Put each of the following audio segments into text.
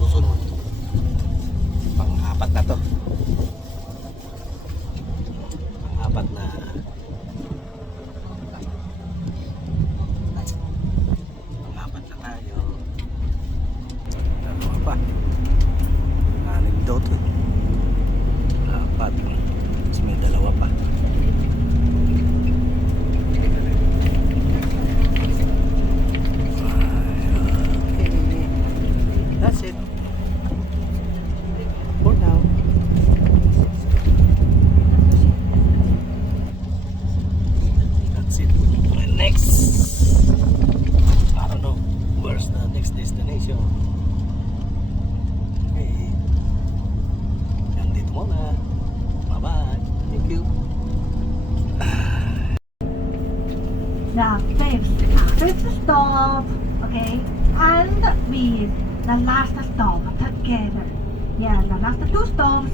susunod. Pang-apat na to. Pang-apat na tayo. Dalawa pa. Anim daw to. Apat. Tapos may dalawa pa. That's it for now. That's it. Next, I don't know where's the next destination. Okay, nandito muna. Bye bye. Thank you. The fifth stop, okay, and with the last stop together. Yeah, the last two stops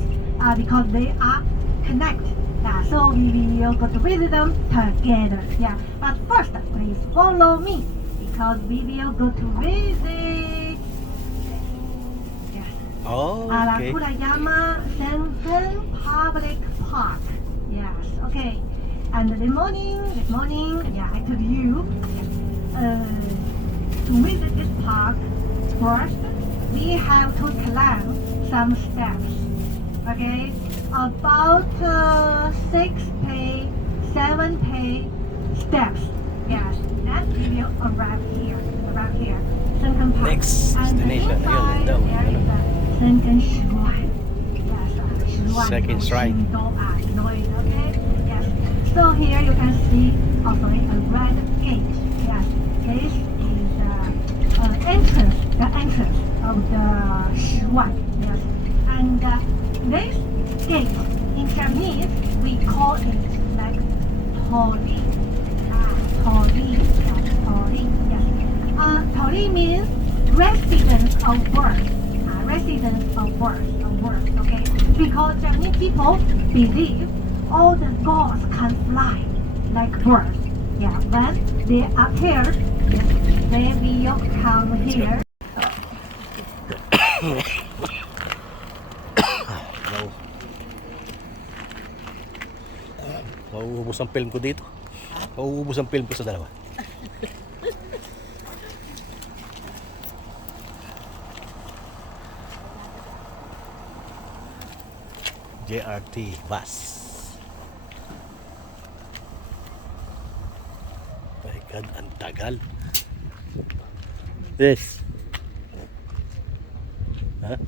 because they are connected. Yeah, so we will go to visit them together. Yeah, but first, please follow me because we will go to visit. Yes. Oh, okay. Kurayama Sensen Public Park. Yes, okay. And this morning, yeah, I told you, to visit this park, first, we have to climb some steps, okay? About 6 7 steps. Yes, then we will arrive here, Senkan Park. Next And destination, inside, ayun, there is the Senkan Shrine. Yes, shrine. Second shrine. Okay? Yes. So here you can see also a red gate. Yes, this is the entrance of the shrine. Yes, and this gate in Chinese we call it like Tori. Tori. Yes. Tori means residence of birds. Okay, because Chinese people believe all the gods can fly like birds. Yeah, when they appear, they will come here. Mauubos ang film ko dito. Mauubos ang film ko sa dalawa. JRT bus. My God, ang tagal. Yes. Ha?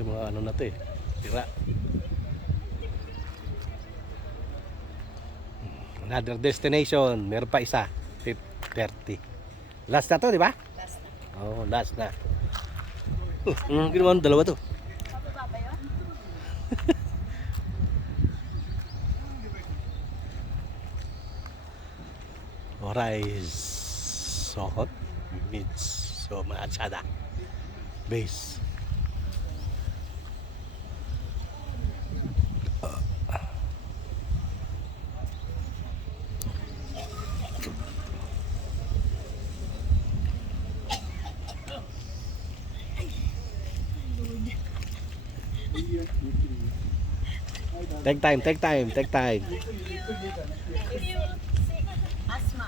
Yung mga ano na to eh, tira. Another destination, meron pa isa, 30. Last na to, di ba? Last na. Oh, last na. Anong ginawa ng dalawa to? Pababa ba yun? Rise Sohot means so Maachada base. Take time. Thank you. Asma.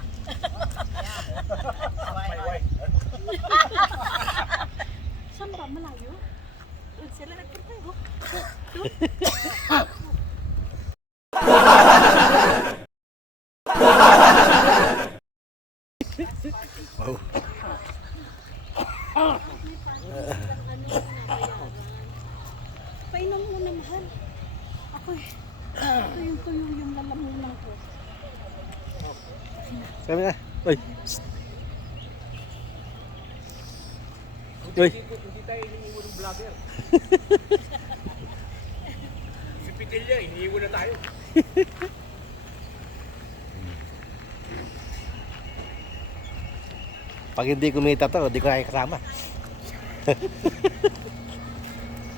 Saan ba? Malayo? Sila nagpunta yun. Oh. Painom mo na mahal. Ako tuyong-tuyo yung lalamunan ko. Sabi na. Oy. Oy. Hindi tayo iniiwan ng vlogger. Si Pitilya, iniiwan na tayo. Pag hindi kumita to, di ko kaya kasama.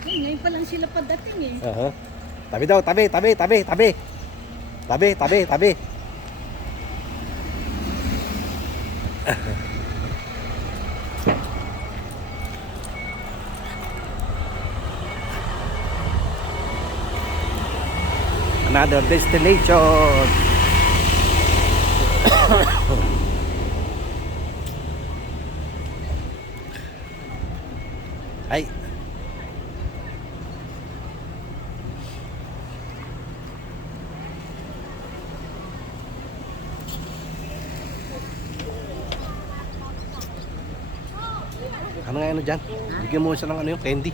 Ngayon pa lang sila padating eh. Tabi daw, tabi. Tabi. Another destination. Ay. Ano nga ano dyan? Bigyan mo siya ng ano yung candy.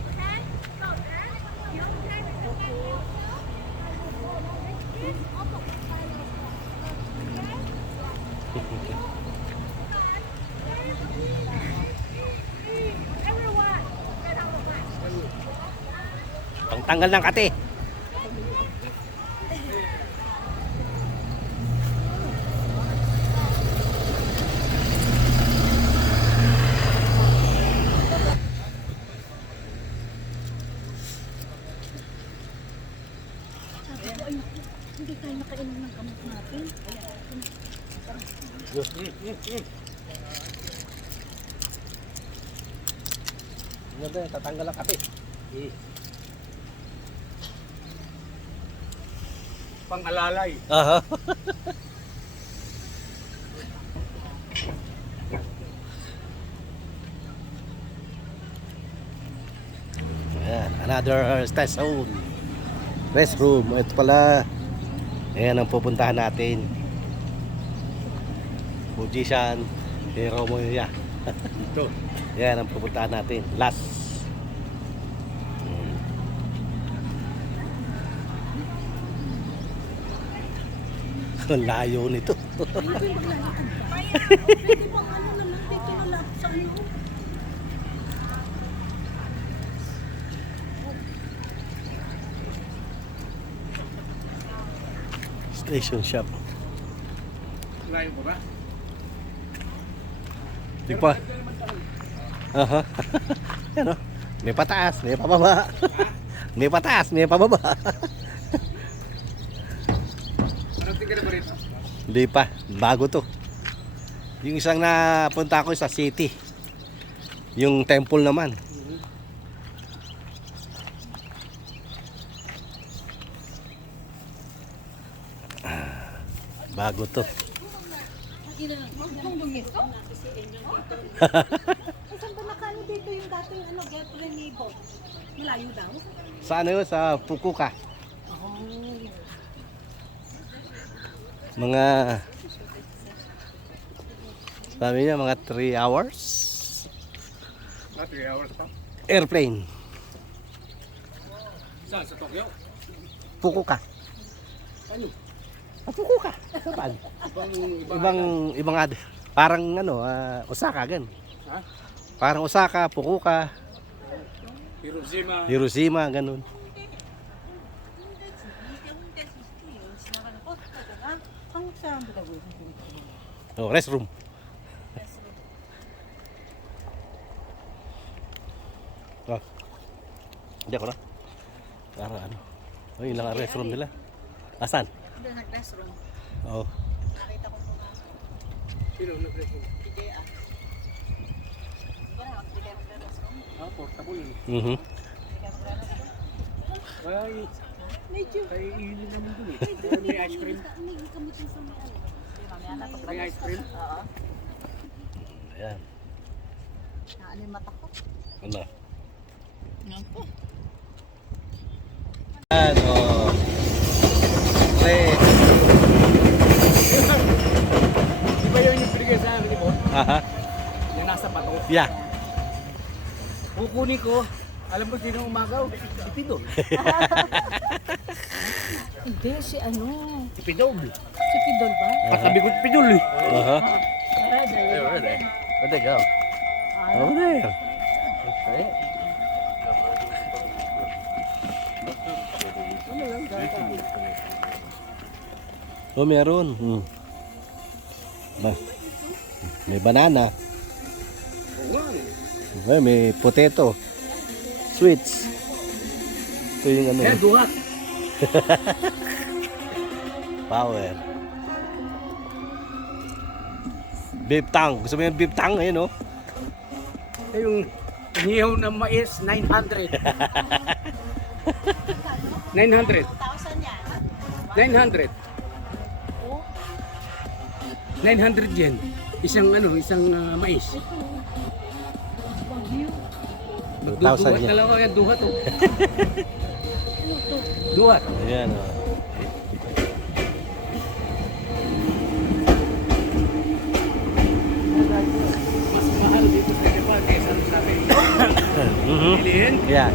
Pangtanggal ng kate. Hindi tayo nakainom ng kamot natin. Ano ba, tatanggal ang kate. Pang-alalay. Aha. Ayan, another station. Restroom. Ito pala. Ayan ang pupuntahan natin. Fujishan. Hero mo niya. Ito. Ayan ang pupuntahan natin. Last. Ang layo nito. Pwede maglalakad ba? Pwede bang ano naman dito na lang sa ano? Station shop. Layo pa ba? Di pa. Aha. Yan o. May pataas, may pababa. May pataas, may pababa. Anong tingin na ba rito? Hindi pa. Bago to. Yung isang napunta ko sa city. Yung temple naman. Bago to. Magkong bungis ko? Saan ba nakano dito yung dating ano, Get Renibo? Malayo daw? Sa ano yun? Sa Fukuoka. Mga sabi niya mga 3 hours Ah, 3 hours pa. airplane. Saan? Sa Tokyo? Fukuoka. Ano? Fukuoka. Saan? Ibang parang ano, Osaka gan. Ha? Parang Osaka, Fukuoka, Hiroshima. Hiroshima ganun. Oh, restroom. Oh. Hindi ako na. Parang ano. Oh, yun lang ang restroom nila. Asan? Doon nag-restroom. Oh. Nakita ko pumasok. Sino nag-restroom? PJA. Wala, hindi kayo mag-restroom. Ah, portable. Mhm. Hindi kayo mag-restroom. Ay, Medyo. ay ilim naman dun eh. May ice cream. May kamot yung sa may ano. Mamaya na pag May ice cream. Oo. Ayan. Ano yung mata ko? Ano? Ako. Ayan, oh. Play. Di ba yun yung binigay sa akin, di ba? Aha. Yung nasa bato. Yeah. Kukunin ko. Alam mo sino umagaw? Si Pidol. Hindi, si ano? Si Pidol. Si Pidol ba? Patabi ko si Pidol eh. Aha. Ready. Where'd they go? Over there. Oh, meron. May banana. Ay, may potato. Sweets. Ito yung ano. Eh, duhat. Power. Beef tang. Gusto mo yung beef tang? Ayun, oh. Eh, yung inihaw na mais, 900. 900. 2,000 yan. 900. 900 yen. Isang mais. Bagyo. 2,000 Magduduhat yen. na lang ako yan, duhat oh. Duhat. Ayan, oh. Mas mahal dito sa Japan kaysa sa atin. Piliin. Yeah.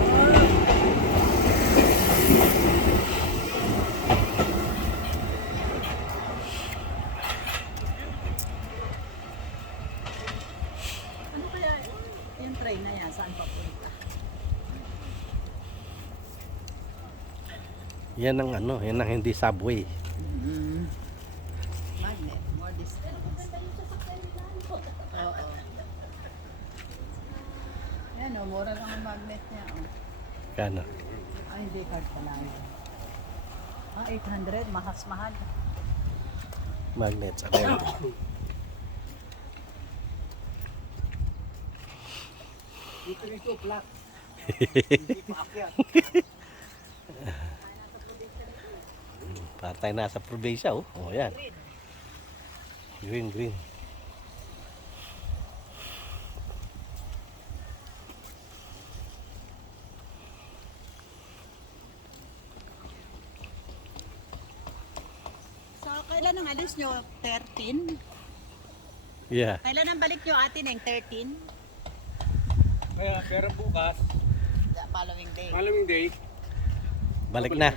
Ano kaya yung train na yan? Saan papunta? Yan ang ano, yan ang hindi subway. Magnet. More distance. Oo. Yan o, mura lang ang magnet niya. Oh. Kano? Ay, hindi card pa lang. 800. Mahal. Magnets. Ako. Dito, flat. Para tayo nasa probinsya, oh. Oh, yan. Green. So, kailan ang alis nyo? 13? Yeah. Kailan ang balik nyo atin ng 13? Kaya, pero bukas, The following day. following day, Balik na.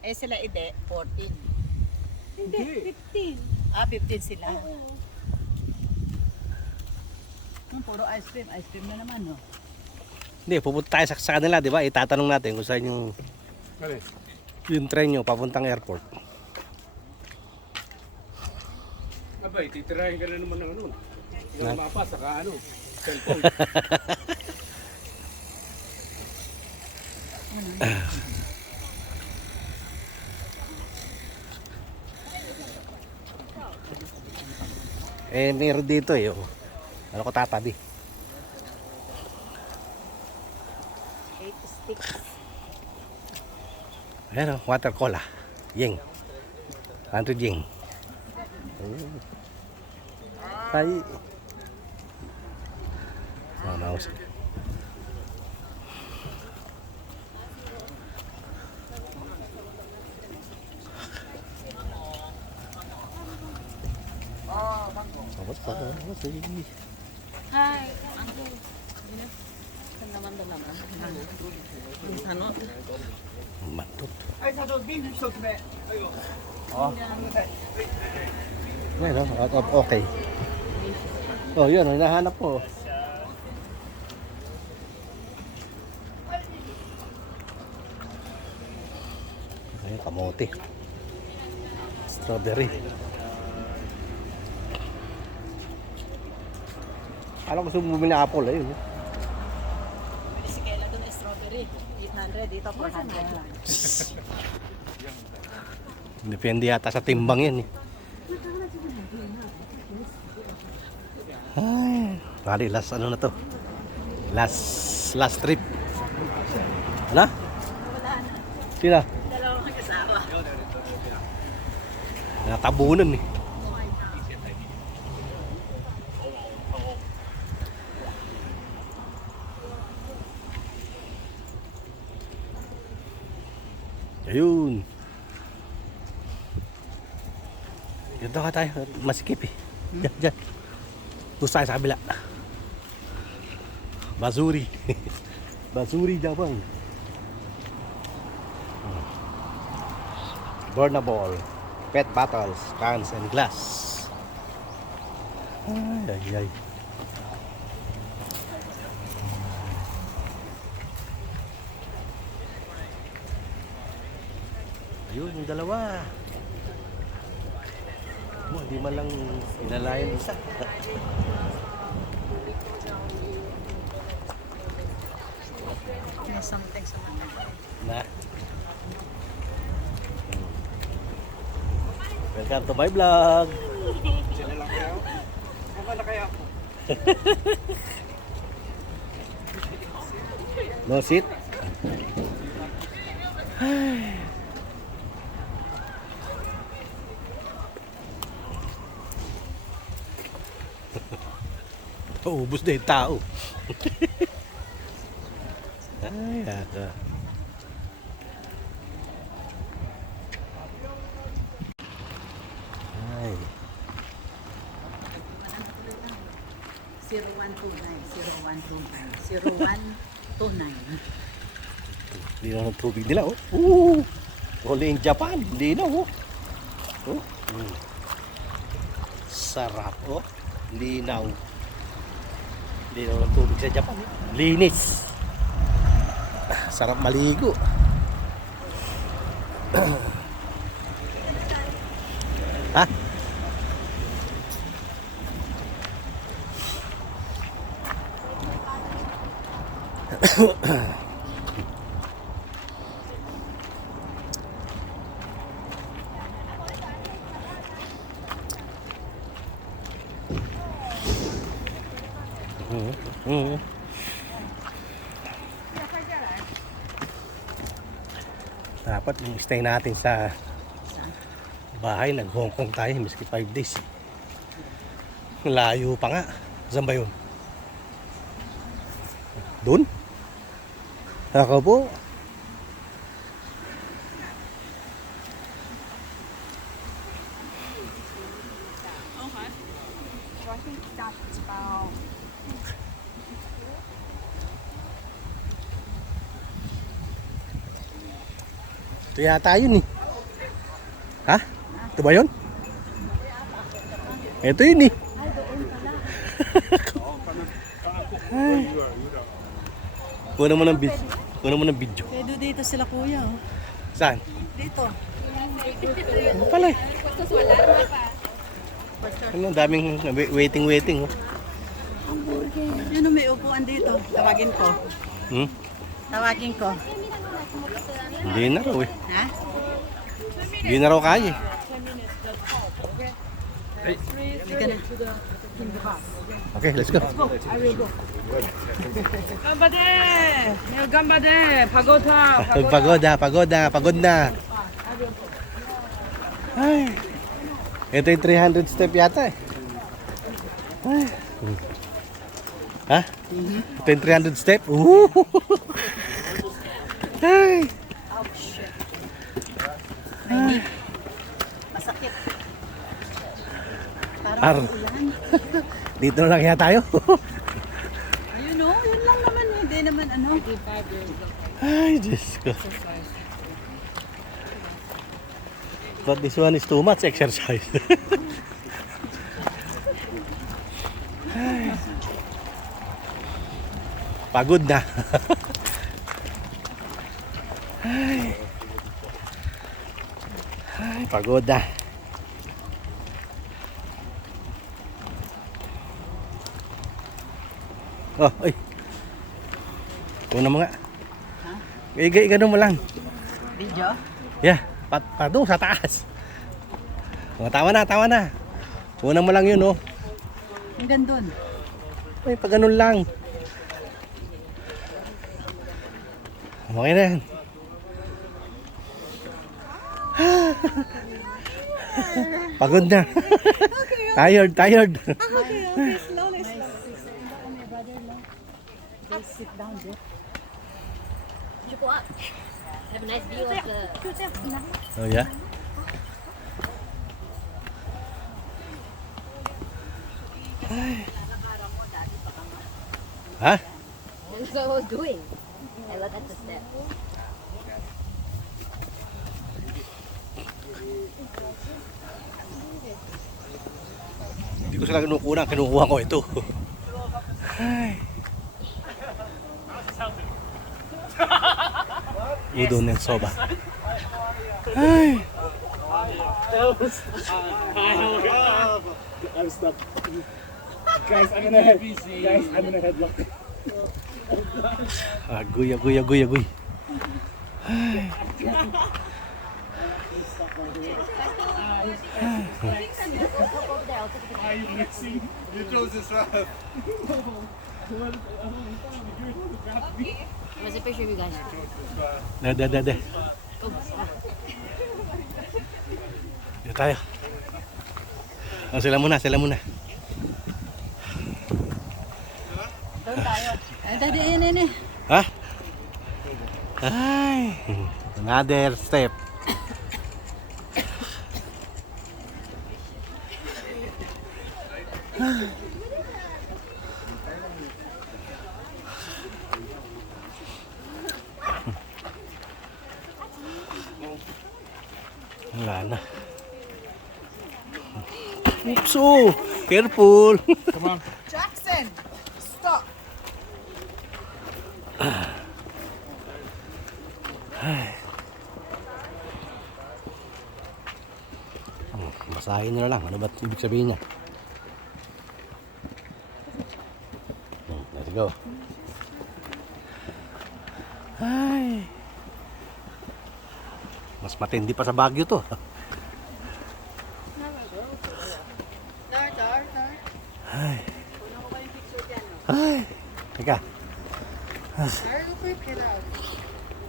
Eh sila ide, 14. hindi. 15. Ah, 15 sila. Puro ice cream. Ice cream na naman, no? Hindi, pupunta tayo sa kanila, di ba? Itatanong natin kung saan yung train nyo papuntang airport. Abay, titirahin ka na naman ng ano. Yung mapa, saka ano, cellphone. Eh, meron dito eh. Oh. Ano ko tatabi? 8 sticks. Ayan oh, water cola. Yeng. 100 yeng. Ay. Oh, naus. Tapos pa Hi. Saan naman doon naman? Yung sanot. matut. Ay, sa doon, gusto ko ba? Ayo. Ayan oh, okay. Oh, yun, hinahanap ko. Ayun, kamote. Strawberry. Alam ko gusto mo bumili ng apple, ayun. Si Kela doon strawberry. 800. Dito 400. Depende yata sa timbang yan eh. Ay, bali last ano na to? Last trip. Ano? Sila? Dalawang mag-asawa. Natabunan eh. Ayun. Dito ka tayo. Masikip eh. Diyan. Doon tayo sa kabila. Bazuri. Bazuri Japan. Burnable. Pet bottles, cans and glass. Ay. Ayun, yung dalawa. Hindi man lang inalayan isa. May something sa mga. Na. Welcome to my vlog. Sila lang kaya. Ano kaya? No seat. Ubus na yung tao. Ay, aka. Ay. 0129. Linaw ng tubig nila, oh. Ooh! Only in Japan, linaw, oh. Oh. Sarap, oh. Linaw. Linaw ng tubig sa Japan, eh. Linis. Sarap maligo. Ha? Dapat yung stay natin sa bahay, nag-Hong Kong tayo, miski 5 days. Layo pa nga. Saan ba yun? Doon? Ako po. So I think that's about Ito yata yun eh. Ha? Ito ba yun? Ito yun eh. Kuha mo ng video. Kuha mo ng video. Pwede dito sila kuya. Oh. Saan? Dito. Ano pala eh? Ano, daming waiting. Oh. Yun may upuan dito. Tawagin ko. Hmm? Tawagin ko. Hindi na raw eh. Ha? Hindi na raw kaya eh. Hindi ka na. Okay, let's go. Gambade! Gambade! Pagoda! Pagod na. Ay. Ito yung 300 step yata eh. Ay. Ha? Ito yung 300 step? Ay. Masakit. Ar. Dito na lang kaya tayo. Ayun o. Yun lang naman. Hindi naman ano. Ay, Diyos ko. But this one is too much exercise. Ay. Pagod na. Ay, pagod na. Oh, ay. Una mo nga. Ganun mo lang. Video? Yeah, doon sa taas. Oh, tawa na. Una mo lang yun, oh. Hanggang doon. Ay, pag ganun lang. Okay na yan. Pagod na. Tired. Okay, slowly. They sit down there. You go up. Have a nice view of the. Oh, yeah? Ha? That's what I was doing. I look at the step. Hindi ko sila kinukuha ko ito. Ay. Udon and soba. Ay. I'm stuck. Guys, I'm gonna headlock. Agoy, agoy, agoy, agoy. There's a picture of you guys. De. Oh, Dito tayo. Oh, sila muna, sila muna. Tadi ini. Ha? Ay, another step. Wala na. Oops, oh, careful. Jackson, stop. Basahin nyo na lang. Ano ba ibig sabihin niya? Let's go. Ay. Mas matindi pa sa Baguio to. Ay. Ay. Teka.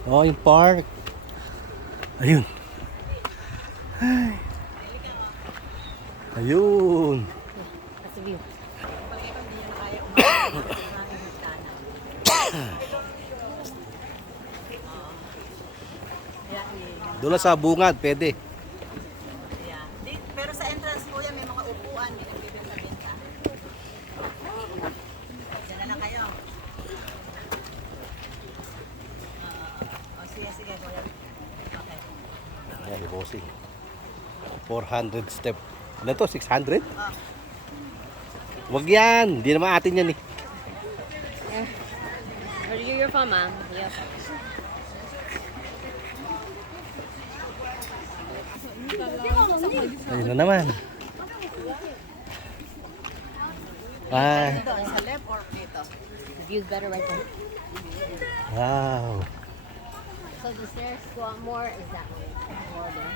Oh, yung park. Ayun. Ay. Ayun. that's the view. Doon lang sa bungad, pwede. Pero sa entrance kuya may mga upuan, may nagbibenta-benta. Diyan na lang kayo. Sige kuya. Okay. Ayan, yung bossing. 400 step. Ano to? 600? Wag yan. Hindi naman atin yan eh. Or your phone, mom. Yeah. Ayun na naman. Ah, Doon sa left or dito? The view's better right there. wow. So the stairs go out more is that way. More there.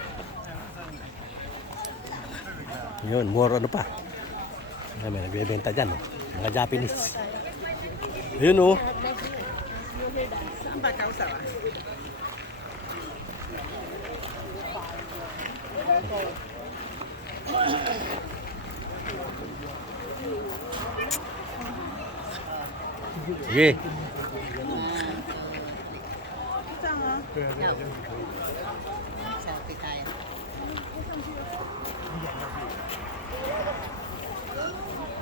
Yun, more ano pa. Ayan, may nagbebenta dyan, oh. Mga Japanese. Ayun, oh. Saan ba kausa ba? Sige. No. Selfie tayo.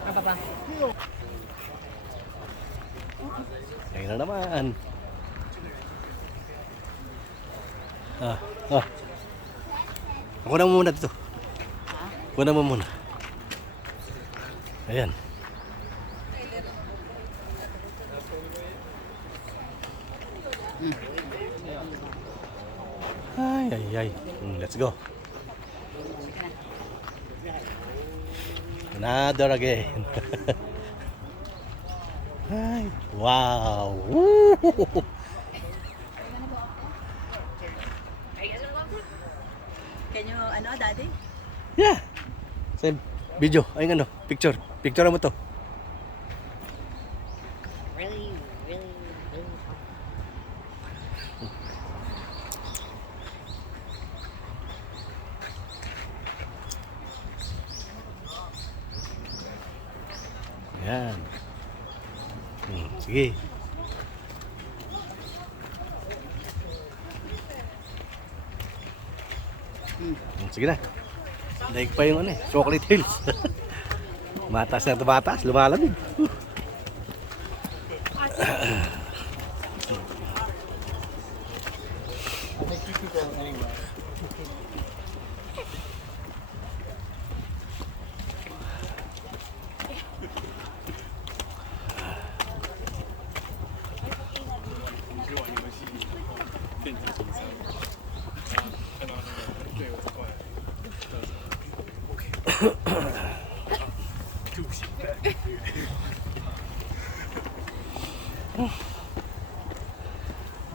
Apa pa? Ayun na naman. Ah. Ako na muna dito. Ako na muna. Ayan. Ay. Let's go. Another again. Ay, wow. Woo! Can you, daddy? Yeah. Sa video, ay ano, picture. Picture mo to. Really. Yan. Sige. Sige na. Daig pa yung ano eh, Chocolate Hills. Mataas na tumataas, lumalamig.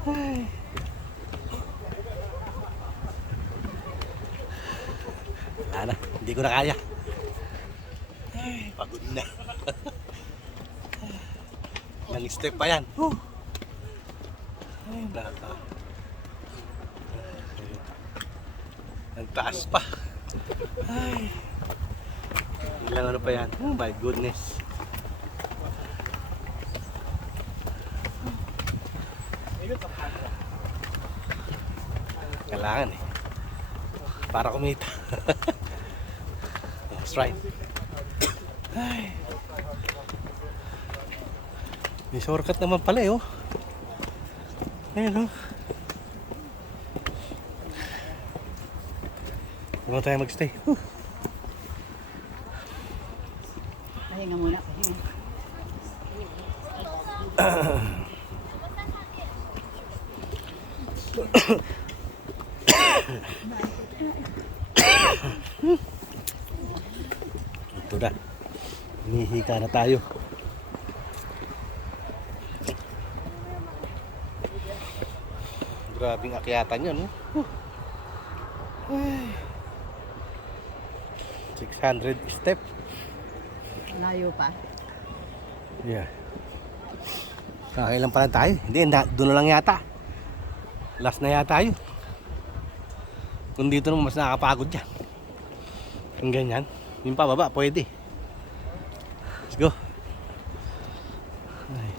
Ay. Wala na, hindi ko na kaya. Ay, pagod na. Ilang step pa yan. Ay, naka. Ang taas pa. Ay. Ilang ano pa yan. Oh my goodness. Kailangan eh. Para kumita. That's right. Ay. May shortcut naman pala eh, oh. Ayan, oh. Huwag tayo magstay. Pahinga muna, pahinga. Ito na. Hinihika na tayo. Grabing akyatan yun, no? 600 step. Layo pa. Yeah. Kakailan pa lang tayo. Hindi, doon na lang yata. Last na yata yun. Kung dito naman mas nakakapagod yan. Kung ganyan. Yung pababa, pwede. Let's go. Ay.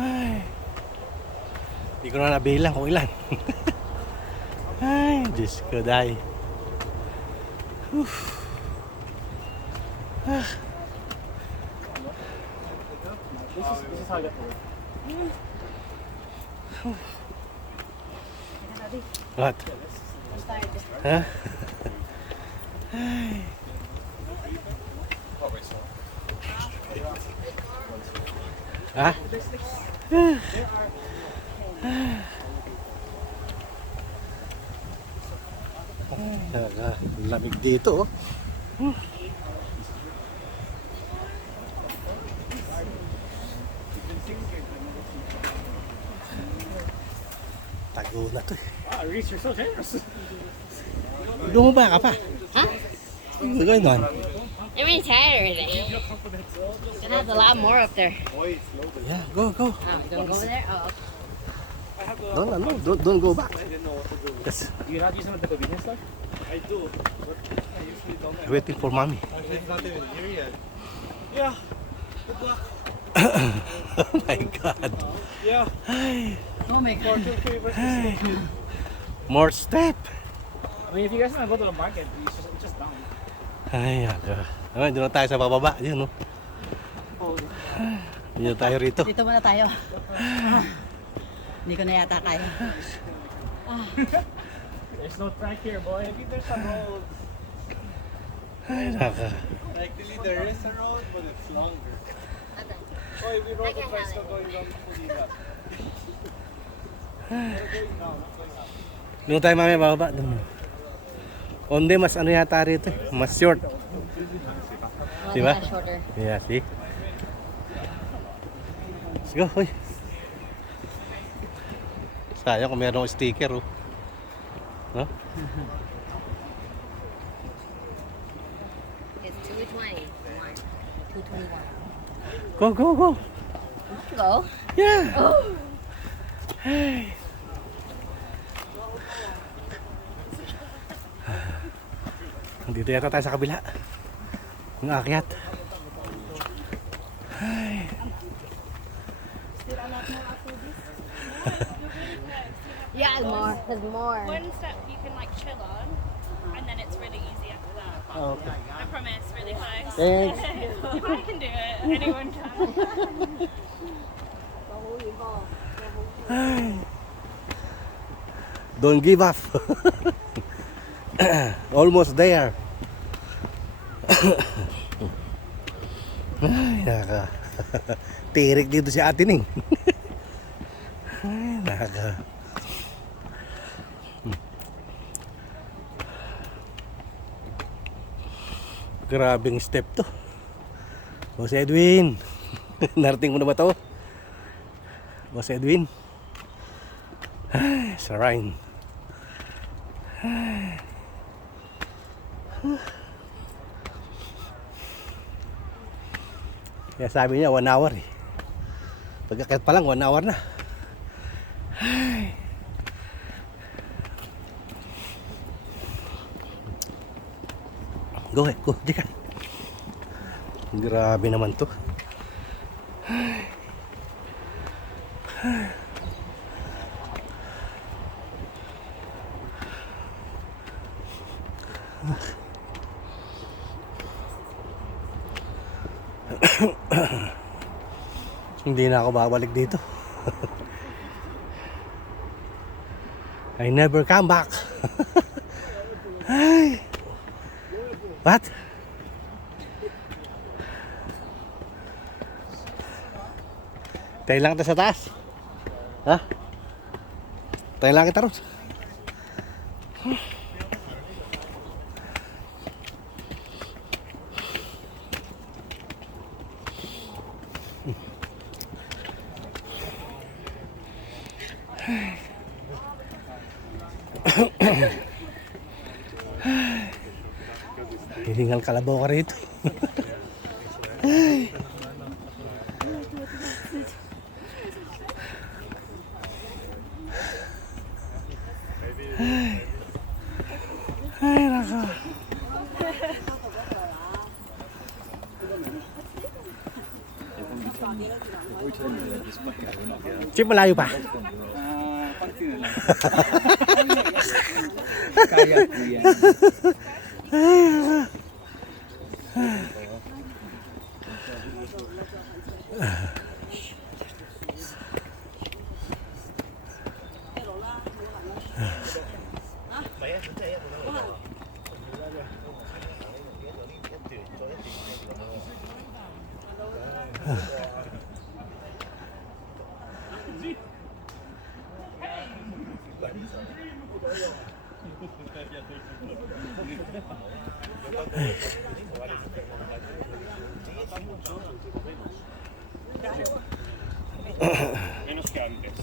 Ay. Hindi ko na nabilang kung ilan. Ay, Diyos ko, dahi. What? Huh? Ay. Ha? Lamig dito, oh. Tago na to, eh. Wow, Reese, you're so generous. Lumaba ka pa. Huh? What's going on? I'm really tired already. Gonna have a lot more up there. Yeah, go, go. Oh, don't go over there? Oh, okay. Don't go back. Yes. Do you not use some of the convenience stuff? I do, but I usually don't. Waiting for mommy. It's not even here yet. Yeah. Good luck. Oh my God. Yeah. Ay, Oh my God. ay. More step. I mean, if you guys want to go to the market, it's just down. Ay, aga. Naman, doon na tayo sa bababa. Yun, no? Yun tayo rito. Dito muna tayo. Hindi ko na yata kaya. There's no track here, boy. Maybe there's a road. Ay, naka. Actually, there is a road, but it's longer. Oh, if we rode the tricycle going down to Puliga. We're going down, not going up. Doon tayo mamaya bababa. Doon. Onde, mas ano yata rito. Mas short. Oh, Diba? yeah, shorter. Yeah, see? Let's go, hoy. Sayang kung meron akong sticker, oh. Huh? It's 220 for one. 221. Go, go, go. Go. Yeah. Oh. Hey. Dito yata tayo sa kabila. Yung akyat. Ay. Yeah, more. There's more. One step you can like chill on, and then it's really easy after that. Oh, okay. I promise, really close. Thanks. If I can do it, anyone can. Ay. Don't give up. Ay, naka. Tirik dito si atin eh. Ay, naka. Grabing step to. Boss Edwin. Narating mo na ba to? Boss Edwin. Ay, Sarine. Kaya sabi niya 1 hour eh. Pagkakit pa lang 1 hour na. Ay. Go ahead, go, di ka. Grabe naman to. Ay. Ay. Hindi na ako babalik dito. I never come back. Ay. What? Tayo lang kita sa taas. Ha? Tayo lang kita ron. Hihingal kalabaw ka rito. Ay. Ay, naka. Chip, malayo pa. Kaya po yan. Ay, naka. Menos que antes.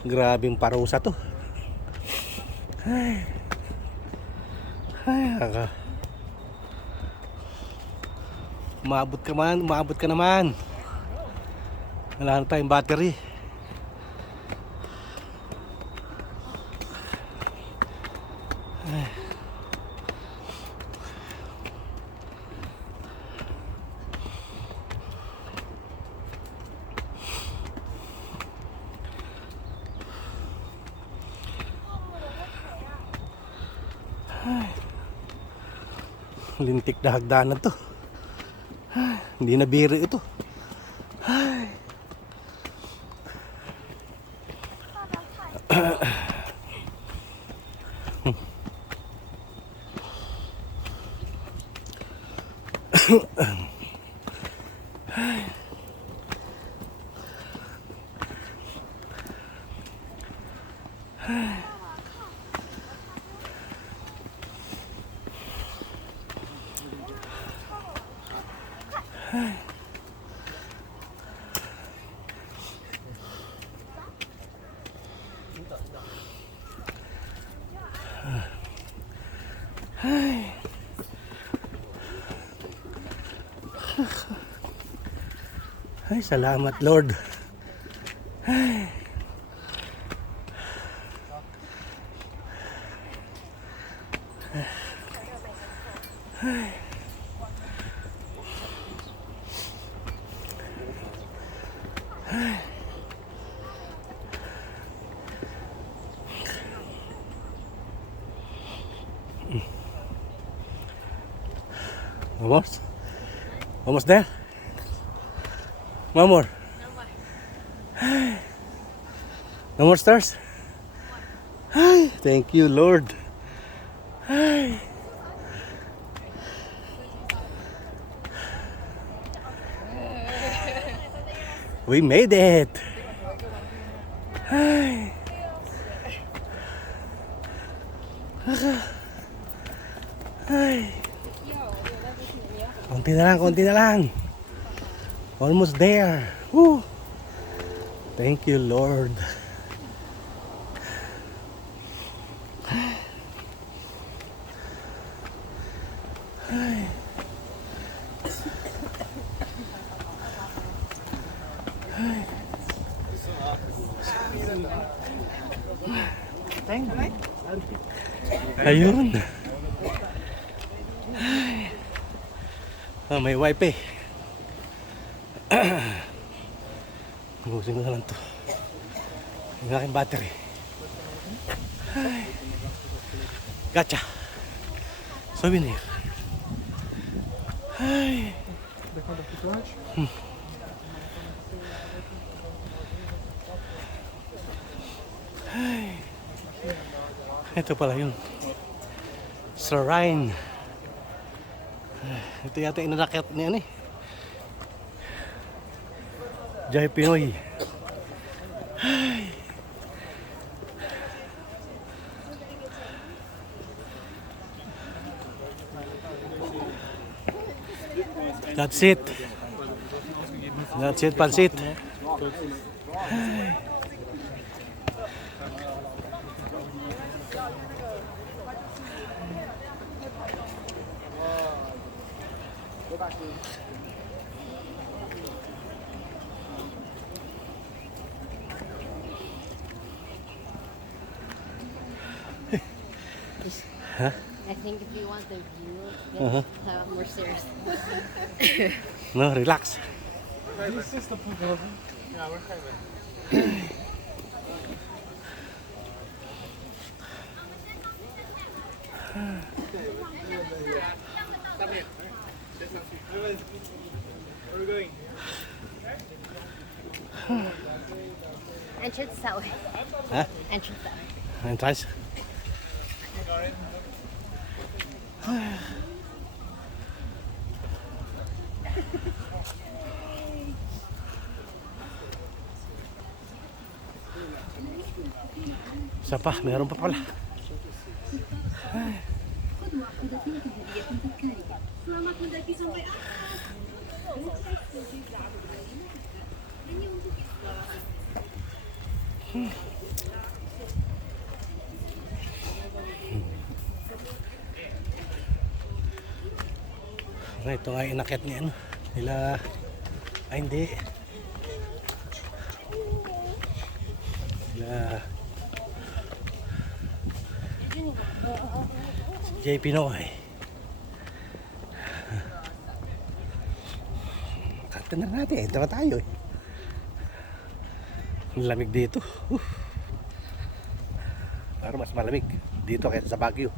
Grabing parusa to. Ay. Ay, naka. Umabot ka naman. Wala na tayong battery. Ay. Lintik na hagdanan to. Ay, hindi na biro ito. Ay. Ay, salamat Lord. Ay. Ay. Ay. Almost? Almost there? One more. No more stars? Ay, thank you, Lord. Ay. We made it. Ay. Ay. Konti na lang, konti na lang. Almost there. Woo. Thank you, Lord. Ayun. May wipe eh. Ubusin ko na lang to. Yung aking battery. Ay. Gotcha. Souvenir. Ay. Ay. Ito pala yun. Shrine. Ito yata inarakyat niya eh. Jai Pinoy. Ay. That's it. That's it, pansit. Ay. I think if you want the view, Uh-huh. more serious. No, relax. This is the pavilion. Yeah, we're having. Where are we going? Entrance that way. Huh? Entrance that way. Entrance. Isa pa, meron pa pala. Ito nga inakyat niya ano. Nila ay hindi. Nila Jai Pinoy. Kanta na natin. Ito na tayo eh. Ang lamig dito. Parang mas malamig dito kaysa sa Baguio.